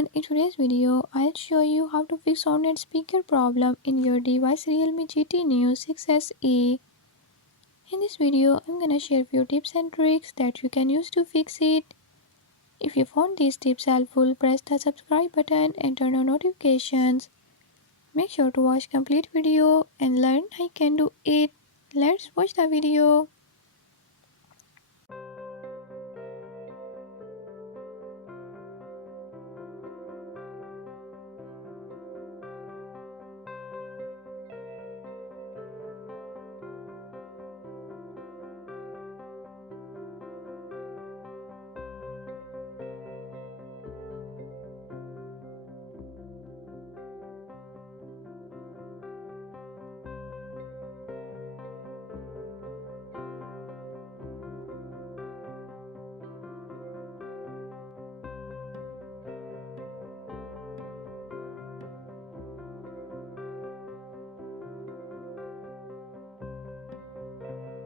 everyone, in today's video I'll show you how to fix sound and speaker problem in your device Realme GT Neo 6SE. In this video I'm gonna share few tips and tricks that you can use to fix it. If you found these tips helpful, press the subscribe button and turn on notifications. Make sure to watch complete video and learn I can do it. Let's watch the video.